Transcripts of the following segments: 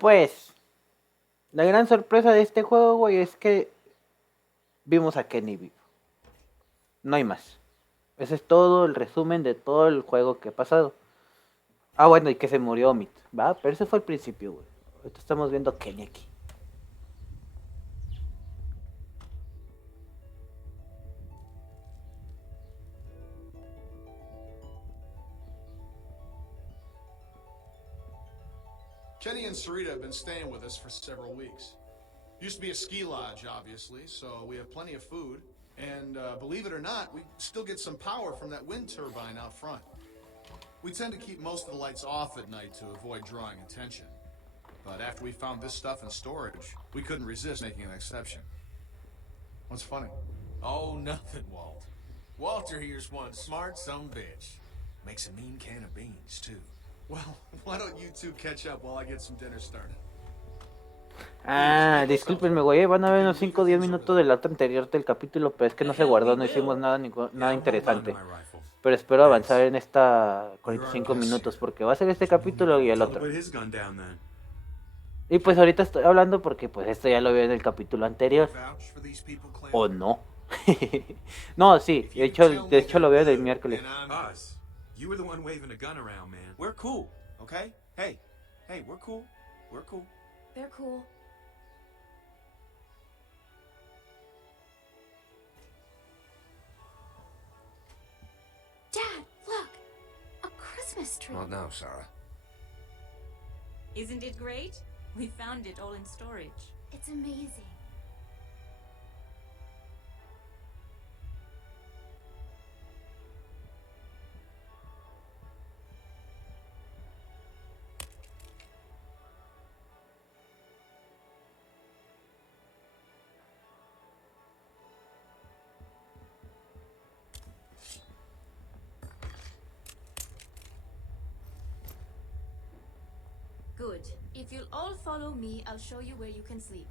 Pues, la gran sorpresa de este juego, güey, es que vimos a Kenny vivo. No hay más. Ese es todo el resumen de todo el juego que ha pasado. Ah, bueno, y que se murió Omid, ¿va? Pero ese fue el principio, güey. Ahorita estamos viendo a Kenny aquí. Kenny and Sarita have been staying with us for several weeks. Used to be a ski lodge, obviously, so we have plenty of food. And believe it or not, we still get some power from that wind turbine out front. We tend to keep most of the lights off at night to avoid drawing attention. But after we found this stuff in storage, we couldn't resist making an exception. What's funny? Oh, nothing, Walt. Walter here's one smart sumbitch. Makes a mean can of beans, too. Well, why don't you two catch up while I get some dinner started? Ah, discúlpenme, güey. Van a ver unos 5 o 10 minutos del otro anterior del capítulo, pero es que no se guardó, no hicimos nada interesante. Pero espero avanzar en esta 45 minutos, porque va a ser este capítulo y el otro. Y pues ahorita estoy hablando porque pues esto ya lo vi en el capítulo anterior. ¿O no? No, sí, de hecho lo veo del miércoles. You were the one waving a gun around, man. We're cool, okay? Hey, we're cool. We're cool. They're cool. Dad, look! A Christmas tree. Well, no, Sarah. Isn't it great? We found it all in storage. It's amazing. Good. If you'll all follow me, I'll show you where you can sleep.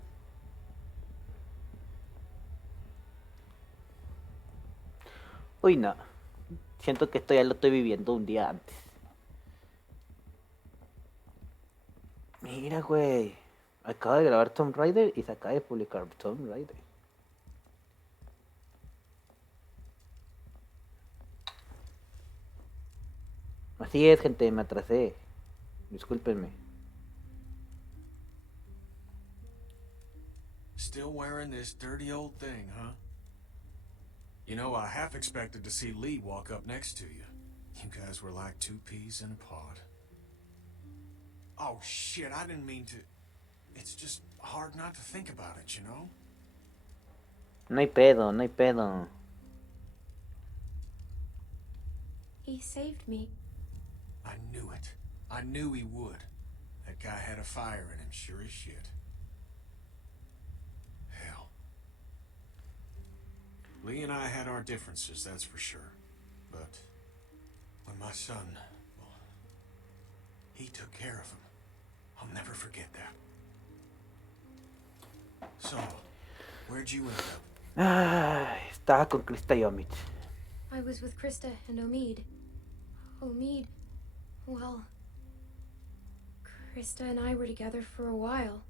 Uy, no. Siento que esto ya lo estoy viviendo un día antes. Mira, güey. Acaba de grabar Tomb Raider y se acaba de publicar Tomb Raider. Así es, gente, me atrasé. Discúlpenme. Still wearing this dirty old thing, huh? You know, I half expected to see Lee walk up next to you. You guys were like two peas in a pod. Oh, shit, I didn't mean to... It's just hard not to think about it, you know? No hay pedo, no hay pedo. He saved me. I knew it. I knew he would. That guy had a fire in him, sure as shit. Hell. Lee and I had our differences, that's for sure. But when my son, well, he took care of him. I'll never forget that. So, where'd you end up? Ah, estaba con Krista y Omid. I was with Krista and Omid. Omid, well... Krista and I were together for a while,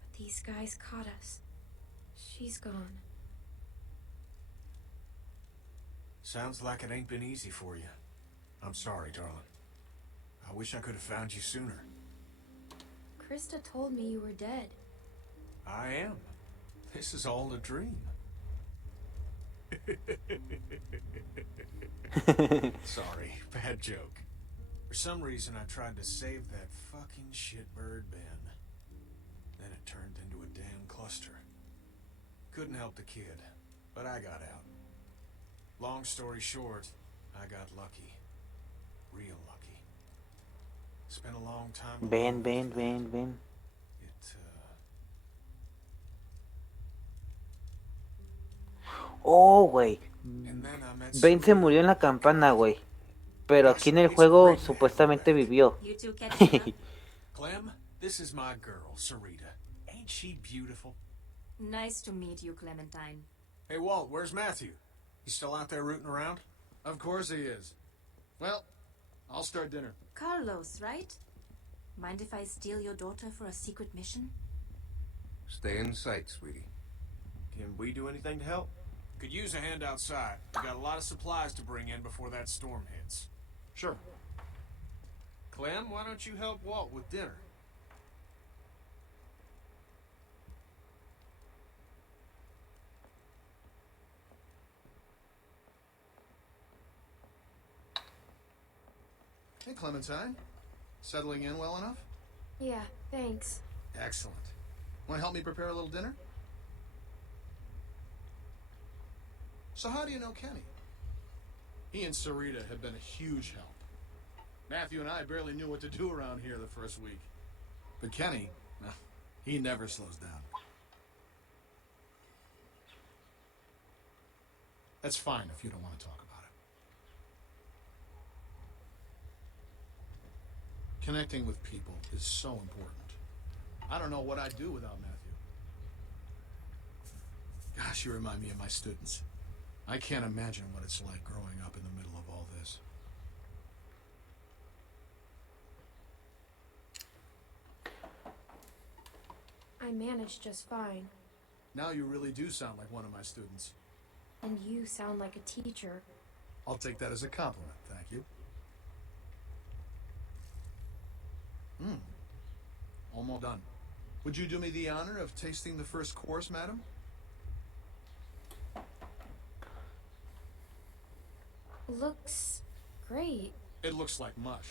but these guys caught us. She's gone. Sounds like it ain't been easy for you. I'm sorry, darling. I wish I could have found you sooner. Krista told me you were dead. I am. This is all a dream. Sorry, bad joke. For some reason, I tried to save that fucking shitbird Ben. Then it turned into a damn cluster. Couldn't help the kid, but I got out. Long story short, I got lucky. Real lucky. Spent a long time... Ven. Oh, güey. Ben se murió en la campana, güey. Pero aquí en el juego supuestamente vivió. You two catching up? Clem, this is my girl, Sarita. Ain't she beautiful? Nice to meet you, Clementine. Hey, Walt, where's Matthew? He's still out there rooting around? Of course he is. Well, I'll start dinner. Carlos, right? Mind if I steal your daughter for a secret mission? Stay in sight, sweetie. Can we do anything to help? Could use a hand outside. We got a lot of supplies to bring in before that storm hits. Sure. Clem, why don't you help Walt with dinner? Hey, Clementine. Settling in well enough? Yeah, thanks. Excellent. Want to help me prepare a little dinner? So how do you know Kenny? He and Sarita have been a huge help. Matthew and I barely knew what to do around here the first week. But Kenny, he never slows down. That's fine if you don't want to talk about it. Connecting with people is so important. I don't know what I'd do without Matthew. Gosh, you remind me of my students. I can't imagine what it's like growing up in the middle of all this. I managed just fine. Now you really do sound like one of my students. And you sound like a teacher. I'll take that as a compliment, thank you. Almost done. Would you do me the honor of tasting the first course, madam? Looks great. It looks like mush.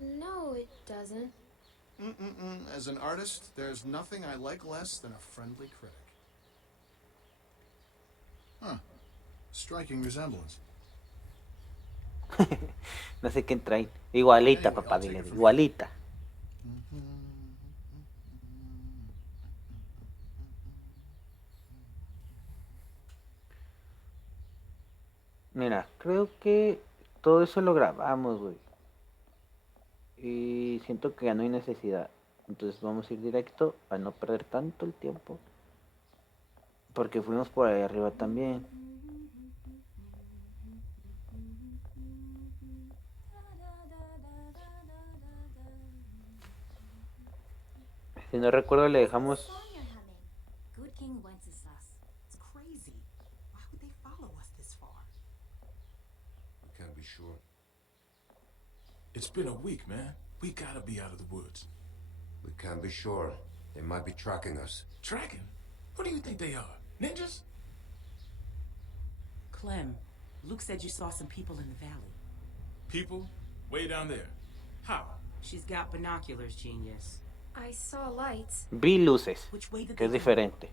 No, it doesn't. As an artist, there's nothing I like less than a friendly critic. Huh. Striking resemblance. No sé qué traen. Igualita, Anyway, papá, I'll take dile. it from Igualita. Mira, creo que todo eso lo grabamos, güey. Y siento que ya no hay necesidad. Entonces vamos a ir directo a no perder tanto el tiempo. Porque fuimos por ahí arriba también. Si no recuerdo, le dejamos. Song you're humming. Good King Wenceslas. It's crazy. Why would they follow us this far? We can't be sure. It's been a week, man. We gotta be out of the woods. We can't be sure. They might be tracking us. Tracking? What do you think they are? Ninjas? Clem, Luke said you saw some people in the valley. People? Way down there. How? She's got binoculars, genius. I saw lights Vi luces, Which way did que they es go? diferente.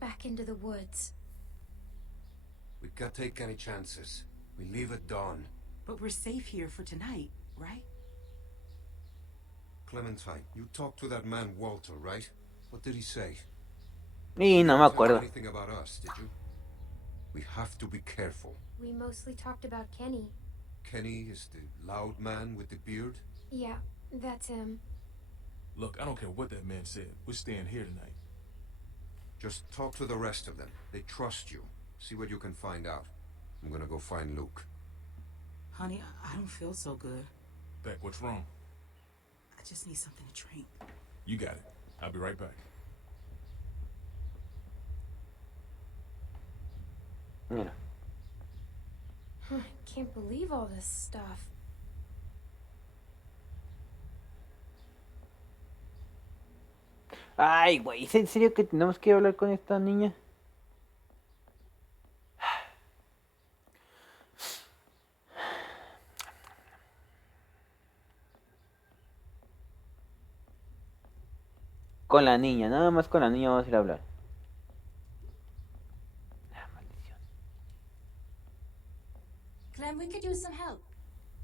back into the woods. We can't take any chances. We leave at dawn. But we're safe here for tonight, right? Clementine, you talked to that man Walter, right? What did he say? Y no me Didn't tell acuerdo. anything about us, did you? We have to be careful. We mostly talked about Kenny. Kenny is the loud man with the beard? Yeah, that's him. Look, I don't care what that man said. We're staying here tonight. Just talk to the rest of them. They trust you. See what you can find out. I'm gonna go find Luke. Honey, I don't feel so good. Beck, what's wrong? I just need something to drink. You got it. I'll be right back. Mira. Can't believe all this stuff. Ay, güey, ¿es en serio que tenemos que hablar con esta niña? Con la niña, nada más con la niña vamos a ir a hablar. Ah, maldición. Clem, we could use some help.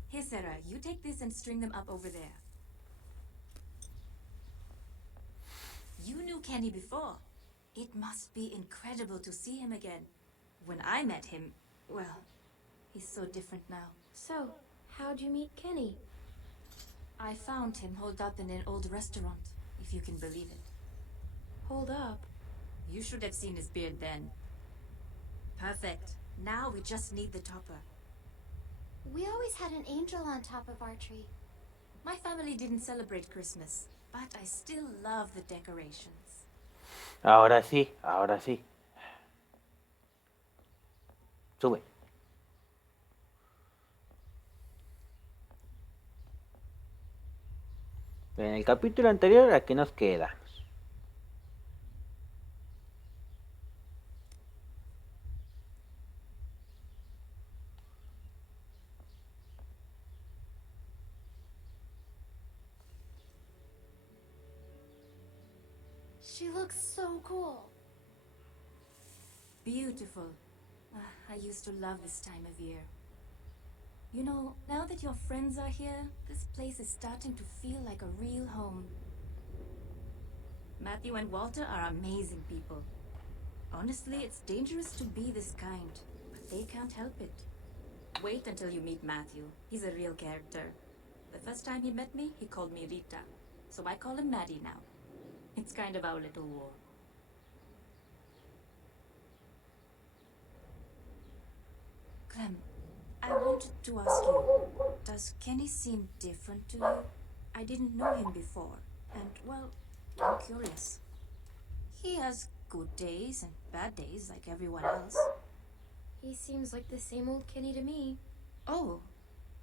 Here, Sarah, you take this and string them up over there. You knew Kenny before. It must be incredible to see him again. When I met him, well, he's so different now. So, how'd you meet Kenny? I found him holed up in an old restaurant, if you can believe it. Hold up. You should have seen his beard then. Perfect. Now we just need the topper. We always had an angel on top of our tree. My family didn't celebrate Christmas, but I still love the decorations. Ahora sí, ahora sí. Sube. En el capítulo anterior, aquí nos quedamos. She looks so cool. Beautiful. I used to love this time of year. You know, now that your friends are here, this place is starting to feel like a real home. Matthew and Walter are amazing people. Honestly, it's dangerous to be this kind, but they can't help it. Wait until you meet Matthew. He's a real character. The first time he met me, he called me Rita, so I call him Maddie now. It's kind of our little war. Clem, I wanted to ask you, does Kenny seem different to you? I didn't know him before, and, well, I'm curious. He has good days and bad days like everyone else. He seems like the same old Kenny to me. Oh,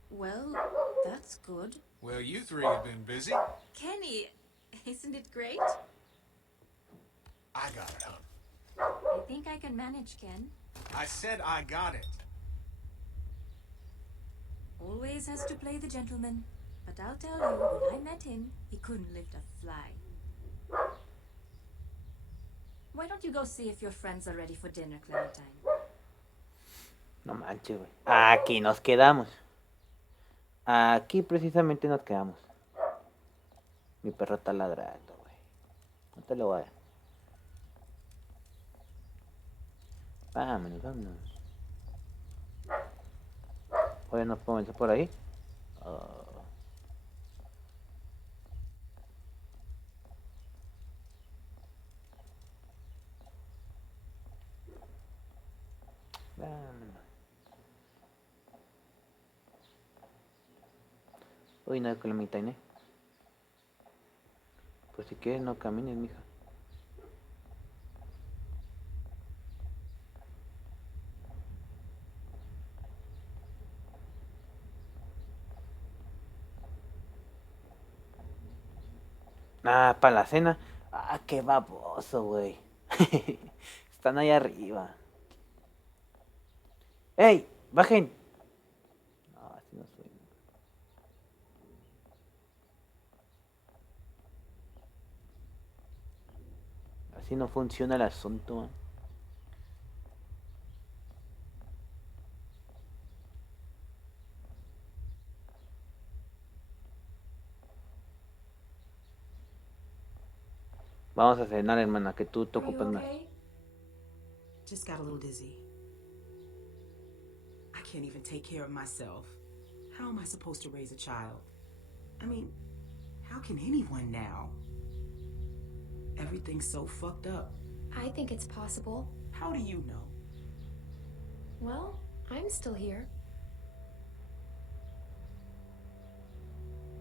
well, that's good. Well, you three have been busy. Kenny, isn't it great? I got it, hon. I think I can manage, Ken. I said I got it. Always has to play the gentleman. But I'll tell you, when I met him, he couldn't lift a fly. Why don't you go see if your friends are ready for dinner, Clementine? No manches, güey. Aquí nos quedamos. Aquí precisamente nos quedamos. Mi perro está ladrando, güey. No te lo voy a dar. Vámonos, vámonos. Oye, ¿nos podemos meter por ahí? Vámonos. Uy, no, con la mitad, ¿no? Pues si quieres no camines, mija. Ah, para la cena. Ah, qué baboso, güey. Están ahí arriba. ¡Ey! ¡Bajen! No, así no suena. Así no funciona el asunto, ¿eh? Vamos a cenar, hermana, que tú te Are you ocupas más. okay? Just got a little dizzy. I can't even take care of myself. How am I supposed to raise a child? I mean, how can anyone now? Everything's so fucked up. I think it's possible. How do you know? Well, I'm still here.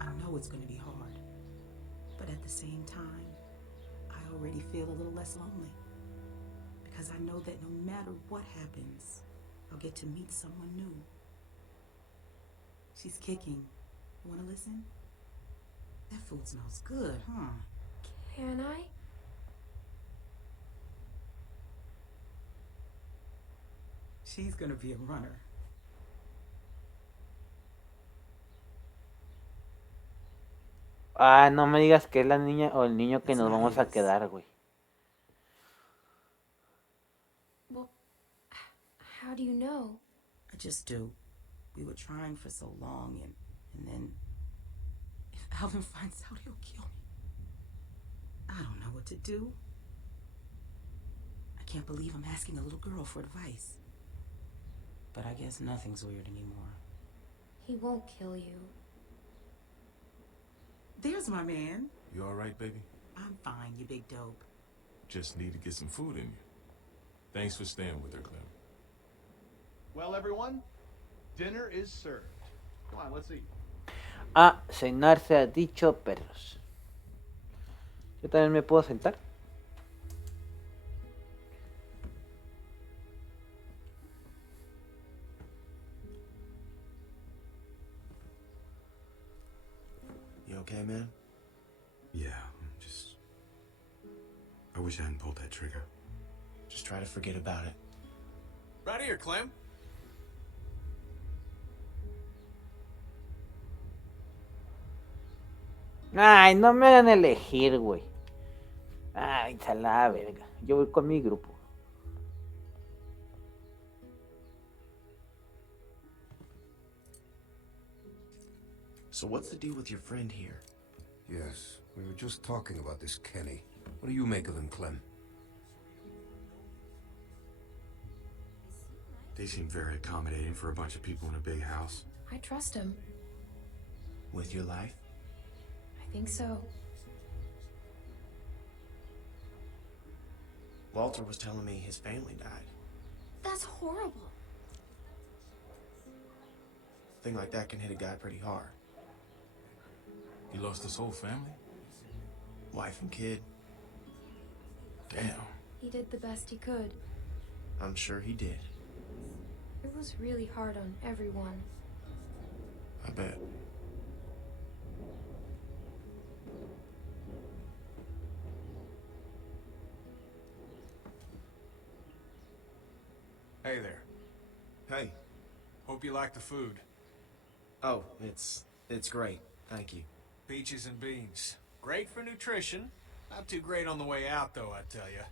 I know it's gonna be hard. But at the same time, I already feel a little less lonely. Because I know that no matter what happens, I'll get to meet someone new. She's kicking. You wanna listen? That food smells good, huh? Can I? She's gonna be a runner. Ah, no me digas que es la niña o el niño que That's nos not vamos a his. quedar, güey. Well, how do you know? I just do. We were trying for so long, and then if Alvin finds out, he'll kill me. I don't know what to do. I can't believe I'm asking a little girl for advice. But I guess nothing's weird anymore. He won't kill you. There's my man. You all right, baby? I'm fine, you big dope. Just need to get some food in you. Thanks for staying with her, Clem. Well, everyone, dinner is served. Come on, let's eat. a cenarse a dicho perros. Yo también me puedo sentar. You okay, man? Yeah, I wish I hadn't pulled that trigger. Just try to forget about it. Right here, Clem. Ay, no me hagan elegir, güey. Ay, salada verga. Yo voy con mi grupo. So what's the deal with your friend here? Yes, we were just talking about this Kenny. What do you make of him, Clem? They seem very accommodating for a bunch of people in a big house. I trust him. With your life? I think so. Walter was telling me his family died. That's horrible. A thing like that can hit a guy pretty hard. He lost his whole family? Wife and kid. Damn. He did the best he could. I'm sure he did. It was really hard on everyone. I bet. Hey there. Hey. Hope you like the food. Oh, it's great. Thank you. Peaches and beans. Great for nutrition. Not too great on the way out, though, I tell you.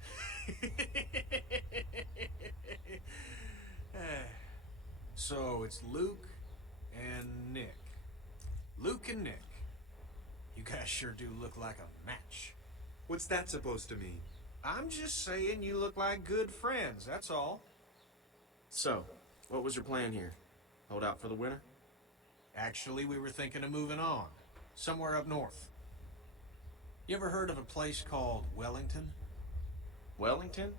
So, it's Luke and Nick. Luke and Nick. You guys sure do look like a match. What's that supposed to mean? I'm just saying you look like good friends, that's all. So, what was your plan here? Hold out for the winter? Actually, we were thinking of moving on. Somewhere up north. You ever heard of a place called Wellington? Wellington?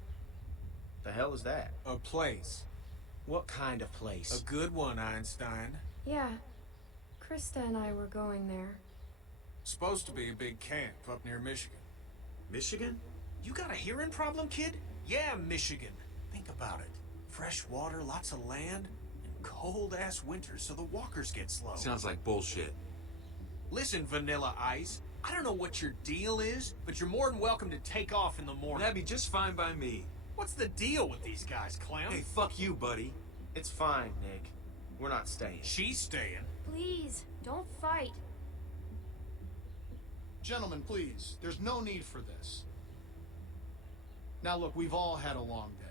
The hell is that? A place. What kind of place? A good one, Einstein. Yeah. Krista and I were going there. Supposed to be a big camp up near Michigan. Michigan? You got a hearing problem, kid? Yeah, Michigan. Think about it. Fresh water, lots of land, and cold-ass winters so the walkers get slow. Sounds like bullshit. Listen, Vanilla Ice, I don't know what your deal is, but you're more than welcome to take off in the morning. That'd be just fine by me. What's the deal with these guys, Clem? Hey, fuck you, buddy. It's fine, Nick. We're not staying. She's staying. Please, don't fight. Gentlemen, please, there's no need for this. Now look, we've all had a long day.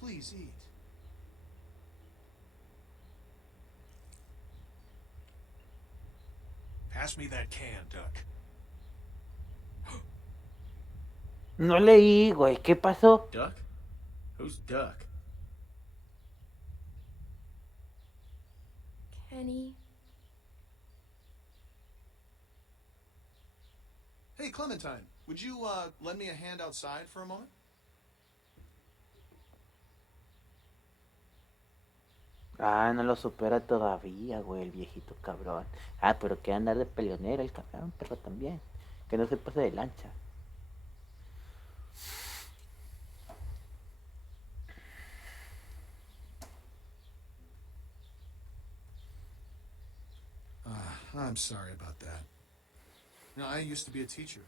Please eat. Pass me that can, Duck. No leí, güey. ¿Qué pasó? Duck? Who's Duck? Kenny. Hey, Clementine, would you lend me a hand outside for a moment? Ah, no lo supera todavía, güey, el viejito cabrón. Ah, pero quiere andar de peleonero el cabrón, pero también. Que no se pase de lancha. I'm sorry about that. You know, I used to be a teacher,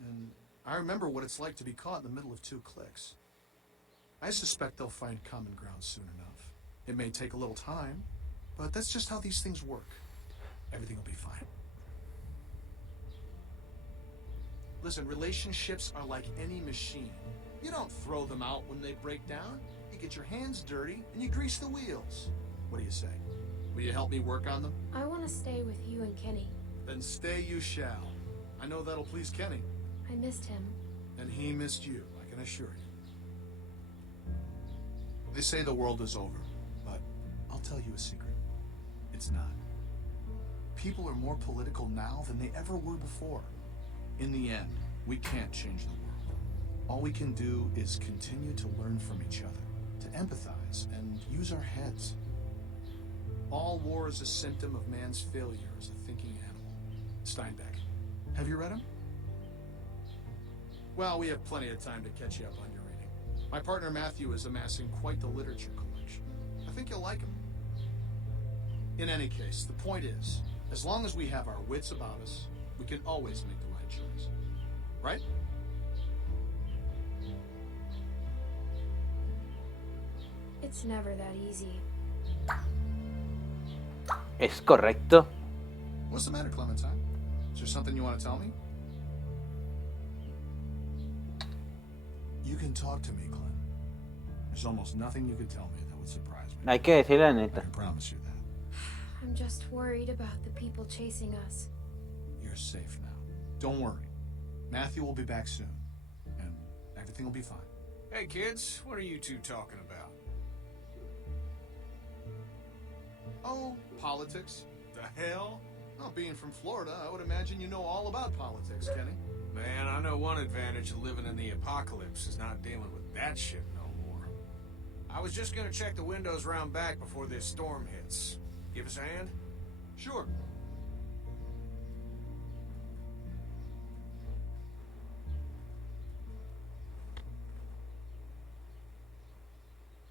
and I remember what it's like to be caught in the middle of two cliques. I suspect they'll find common ground soon enough. It may take a little time, but that's just how these things work. Everything will be fine. Listen, relationships are like any machine. You don't throw them out when they break down. You get your hands dirty and you grease the wheels. What do you say? Will you help me work on them? I want to stay with you and Kenny. Then stay you shall. I know that'll please Kenny. I missed him. And he missed you, I can assure you. They say the world is over, but I'll tell you a secret. It's not. People are more political now than they ever were before. In the end, we can't change the world. All we can do is continue to learn from each other, to empathize, and use our heads. All war is a symptom of man's failure as a thinking animal. Steinbeck. Have you read him? Well, we have plenty of time to catch you up on your reading. My partner Matthew is amassing quite the literature collection. I think you'll like him. In any case, the point is, as long as we have our wits about us, we can always make the right choice. Right? It's never that easy. Es correcto. What's the matter, Clementine? Is there something you want to tell me? You can talk to me, Clem. There's almost nothing you could tell me that would surprise me. Hay que decir la I neta. can promise you that. I'm just worried about the people chasing us. You're safe now. Don't worry. Matthew will be back soon, and everything will be fine. Hey, kids, what are you two talking about? Oh, politics. The hell? Well, being from Florida, I would imagine you know all about politics, Kenny. Man, I know one advantage of living in the apocalypse is not dealing with that shit no more. I was just gonna check the windows round back before this storm hits. Give us a hand? Sure.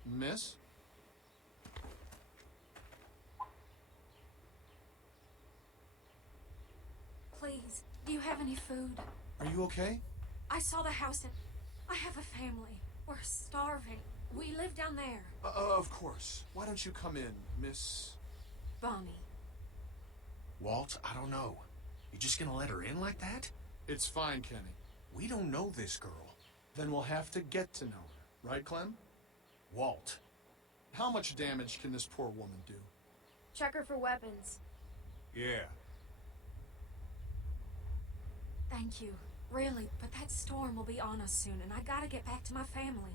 Miss? Please, do you have any food? Are you okay? I saw the house and I have a family. We're starving. We live down there. Of course. Why don't you come in, Miss... Bonnie. Walt, I don't know. You just gonna let her in like that? It's fine, Kenny. We don't know this girl. Then we'll have to get to know her. Right, Clem? Walt. How much damage can this poor woman do? Check her for weapons. Yeah. Thank you. Really, but that storm will be on us soon, and I gotta get back to my family.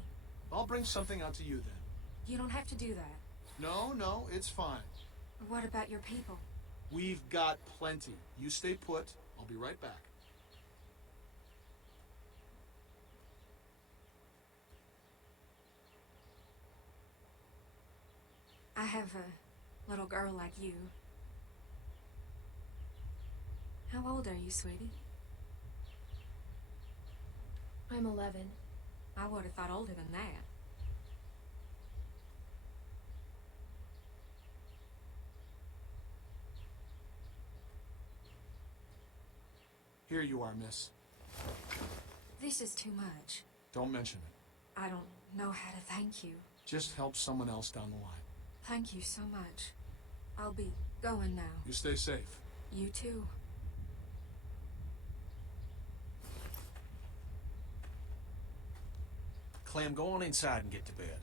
I'll bring something out to you then. You don't have to do that. No, it's fine. What about your people? We've got plenty. You stay put. I'll be right back. I have a little girl like you. How old are you, sweetie? I'm 11. I would have thought older than that. Here you are, miss. This is too much. Don't mention it. I don't know how to thank you. Just help someone else down the line. Thank you so much. I'll be going now. You stay safe. You too. Clem, go on inside and get to bed.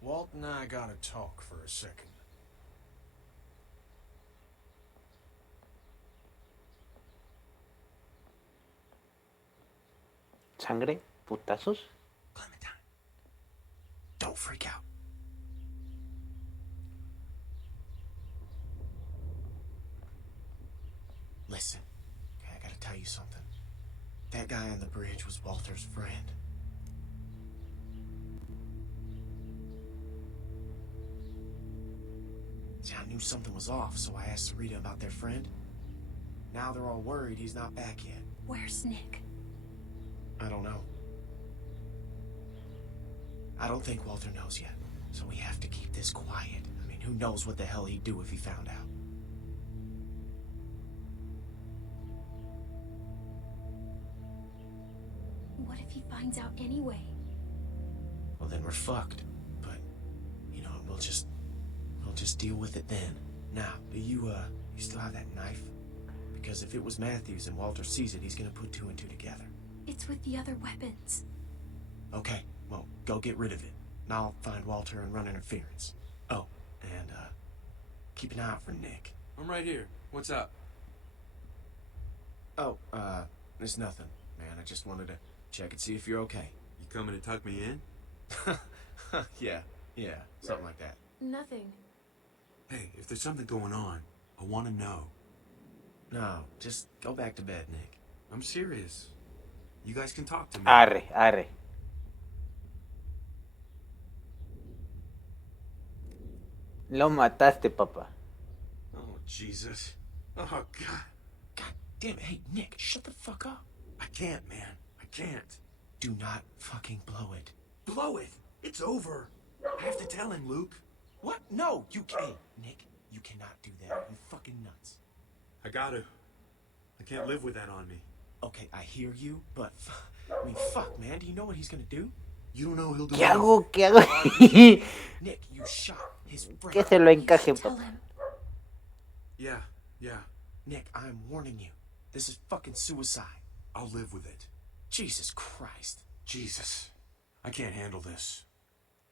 Walt and I gotta talk for a second. Sangre, putazos. Clementine, don't freak out. Listen, okay, I gotta tell you something. That guy on the bridge was Walter's friend. See, I knew something was off, so I asked Sarita about their friend. Now they're all worried he's not back yet. Where's Nick? I don't know. I don't think Walter knows yet, so we have to keep this quiet. I mean, who knows what the hell he'd do if he found out. What if he finds out anyway? Well, then we're fucked. But, you know, we'll just deal with it then. Now, do you still have that knife? Because if it was Matthew's and Walter sees it, he's gonna put two and two together. It's with the other weapons. Okay, well, go get rid of it. And I'll find Walter and run interference. Oh, and, keep an eye out for Nick. I'm right here. What's up? Oh, it's nothing, man. I just wanted to check and see if you're okay. You coming to tuck me in? Yeah, something like that. Nothing. Hey, if there's something going on, I want to know. No, just go back to bed, Nick. I'm serious. You guys can talk to me. Arre, arre. Lo mataste, papá. Jesus. Oh, God. God damn it. Hey, Nick, shut the fuck up. I can't, man. I can't. Do not fucking blow it. Blow it. It's over. I have to tell him, Luke. What? No, you can't. Nick, you cannot do that. You fucking nuts. I gotta. I can't live with that on me. Okay, I hear you, but I mean, fuck, man. Do you know what he's gonna do? You don't know he'll do ¿Qué hago? anything. ¿Qué hago? Nick, you shot his friend. Que se lo encaje, Tell papá. him. Yeah. Nick, I'm warning you. This is fucking suicide. I'll live with it. Jesus Christ. Jesus. I can't handle this.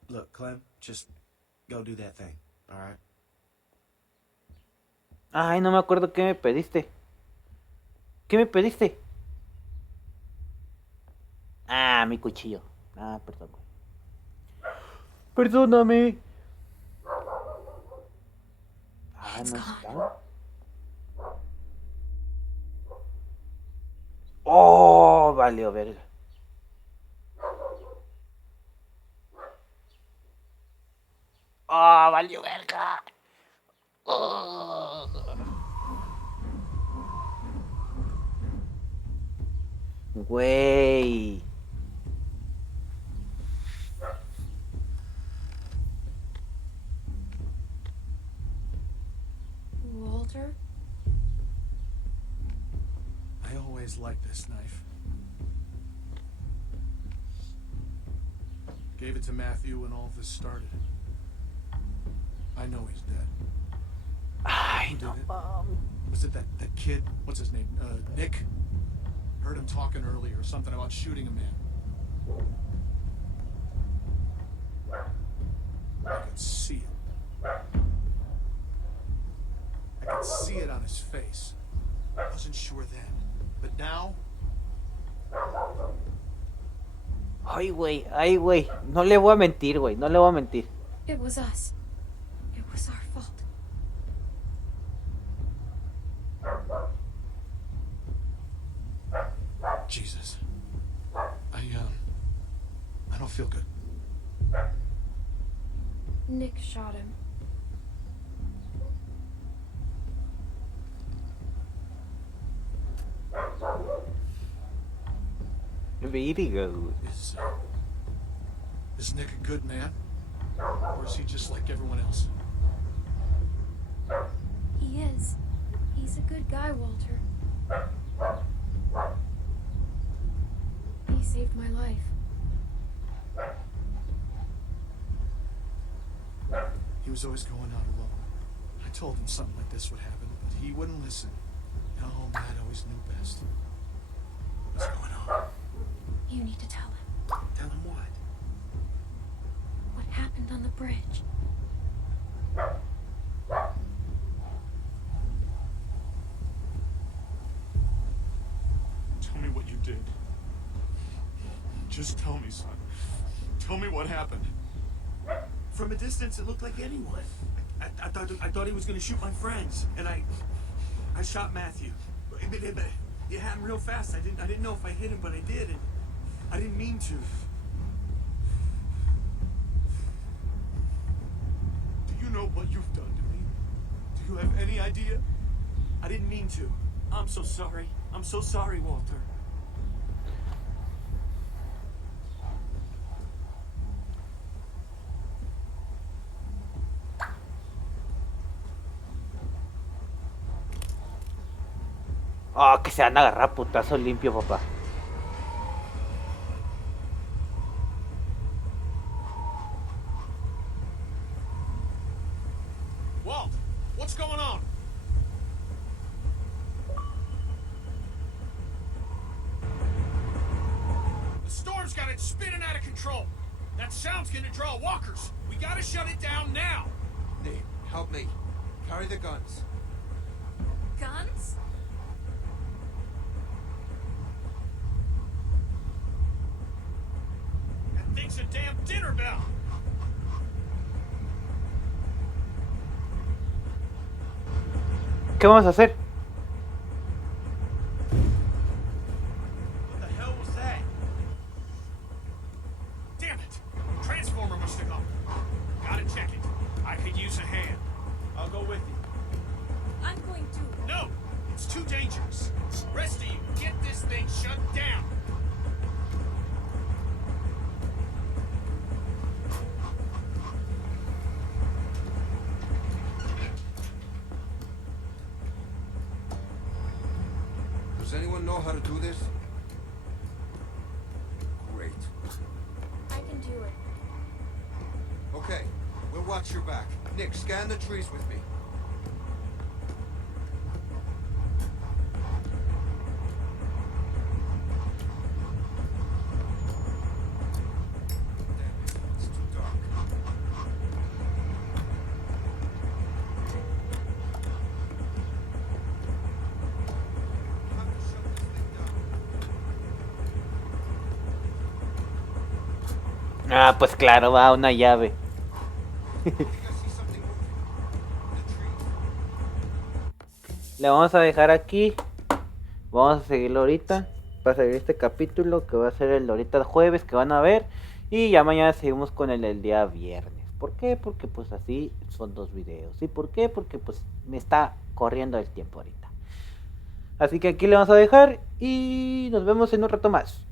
Look, Clem, just go do that thing, alright? Ay, no me acuerdo qué me pediste. ¿Qué me pediste? Ah, mi cuchillo. Ah, perdón. Perdóname. Ah, It's no gone. está. Oh, valió verga. Oh, valió verga. Oh. Güey. Walter? I always liked this knife. Gave it to Matthew when all of this started. I know he's dead. Ay, Who no. did it? Was it that kid? What's his name? Nick? Heard him talking earlier, something about shooting a man. I could see it. I could see it on his face. I wasn't sure then. But now, Ay, güey. No le voy a mentir, güey. No le voy a mentir. It was us. It was our fault. Jesus. I don't feel good. Nick shot him. Verga, güey. Is Nick a good man? Or is he just like everyone else? He is. He's a good guy, Walter. He saved my life. He was always going out alone. I told him something like this would happen, but he wouldn't listen. No, Matt always knew best. What's going on? You need to tell him Tell him what? what happened on the bridge. Tell me what you did. Just tell me, son. Tell me what happened. From a distance, it looked like anyone. I thought he was gonna shoot my friends, and I shot Matthew. It happened real fast. I didn't know if I hit him, but I did, and I didn't mean to. Do you know what you've done to me? Do you have any idea? I didn't mean to. I'm so sorry. I'm so sorry, Walter. Oh, que se van a agarrar putazo limpio, papá. Walt, what's going on? The storm's got it spinning out of control. That sound's gonna draw walkers. We gotta shut it down now. Nick, help me. Carry the guns. Guns? That thing's a damn dinner bell. ¿Qué vamos a hacer? What the hell was that? Damn it! Transformer must have gone. Gotta check it. I could use a hand. I'll go with you. I'm Anyone know how to do this? Great. I can do it. Okay, we'll watch your back. Nick, scan the trees with me. Damn it, it's too dark. Have to shut this thing down. Ah, pues claro, va una llave. You guys see something moving? In the trees. Le vamos a dejar aquí. Vamos a seguirlo ahorita. Para seguir este capítulo que va a ser el de ahorita el jueves que van a ver. Y ya mañana seguimos con el del día viernes. ¿Por qué? Porque pues así son 2 videos. ¿Y por qué? Porque pues me está corriendo el tiempo ahorita. Así que aquí le vamos a dejar y nos vemos en un rato más.